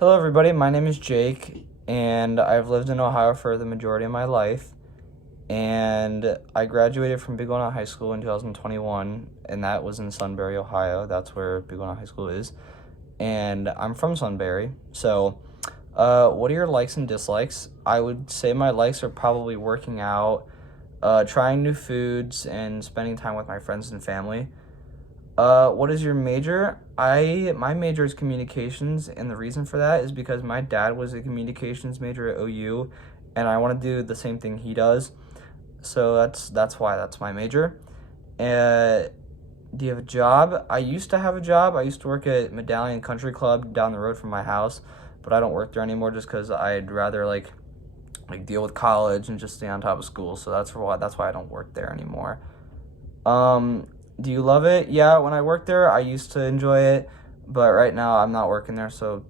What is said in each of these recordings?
Hello, everybody. My name is Jake, and I've lived in Ohio for the majority of my life. And I graduated from Big Walnut High School in 2021, and that was in Sunbury, Ohio. That's where Big Walnut High School is. And I'm from Sunbury. So, what are your likes and dislikes? I would say my likes are probably working out, trying new foods, and spending time with my friends and family. What is your major? My major is communications, and the reason for that is because my dad was a communications major at OU, and I want to do the same thing he does. So that's why that's my major. Uh, do you have a job? I used to have a job. I used to work at Medallion Country Club down the road from my house, but I don't work there anymore just because I'd rather like deal with college and just stay on top of school. So that's why I don't work there anymore. Um, do you love it? Yeah, when I worked there, I used to enjoy it, but right now I'm not working there, so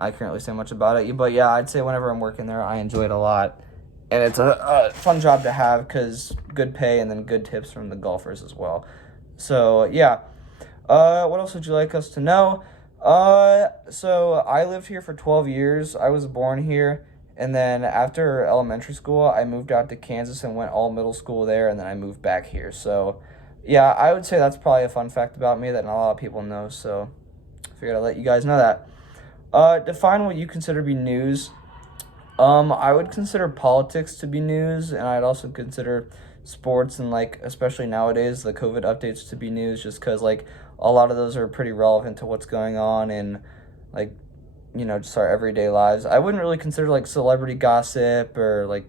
I can't really say much about it. But yeah, I'd say whenever I'm working there, I enjoy it a lot, and it's a fun job to have because good pay and then good tips from the golfers as well. So yeah, what else would you like us to know? So I lived here for 12 years. I was born here. And then after elementary school, I moved out to Kansas and went all middle school there, and then I moved back here. So, yeah, I would say that's probably a fun fact about me that not a lot of people know. So, I figured I'd let you guys know that. Define what you consider to be news. I would consider politics to be news, and I'd also consider sports and like especially nowadays the COVID updates to be news, just because like a lot of those are pretty relevant to what's going on in like just our everyday lives. I wouldn't really consider like celebrity gossip or like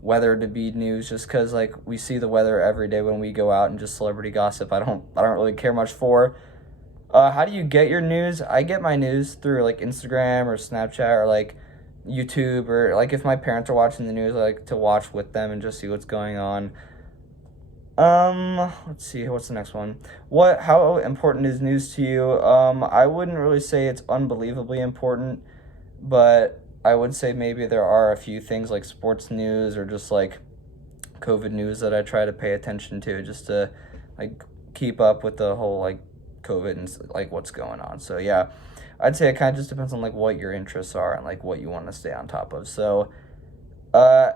weather to be news, just because like we see the weather every day when we go out, and just celebrity gossip I don't really care much for. How do you get your news? I get my news through like Instagram or Snapchat or like YouTube, or like if my parents are watching the news, I like to watch with them and just see what's going on. Let's see, what's the next one? How important is news to you? I wouldn't really say it's unbelievably important, but I would say maybe there are a few things like sports news or just like COVID news that I try to pay attention to just to like keep up with the whole like COVID and like what's going on. So yeah, I'd say it kind of just depends on like what your interests are and like what you want to stay on top of. So, I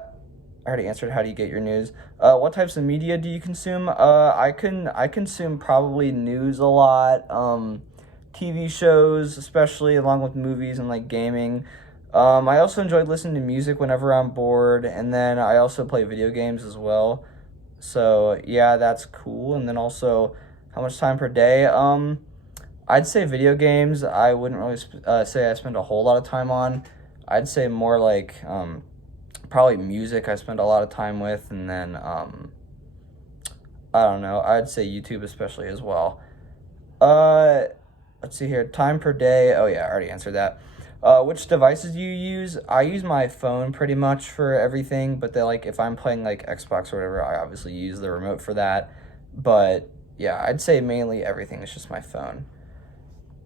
already answered how do you get your news. What types of media do you consume? I consume probably news a lot. TV shows, especially along with movies and like gaming. I also enjoy listening to music whenever I'm bored, and then I also play video games as well. So yeah, that's cool. And then also, how much time per day? I'd say video games. I wouldn't really say I spend a whole lot of time on. I'd say more like probably music I spend a lot of time with, and then I don't know. I'd say YouTube especially as well. Uh, let's see here. Time per day. Oh yeah, I already answered that. Which devices do you use? I use my phone pretty much for everything, but then like if I'm playing like Xbox or whatever, I obviously use the remote for that. But yeah, I'd say mainly everything is just my phone.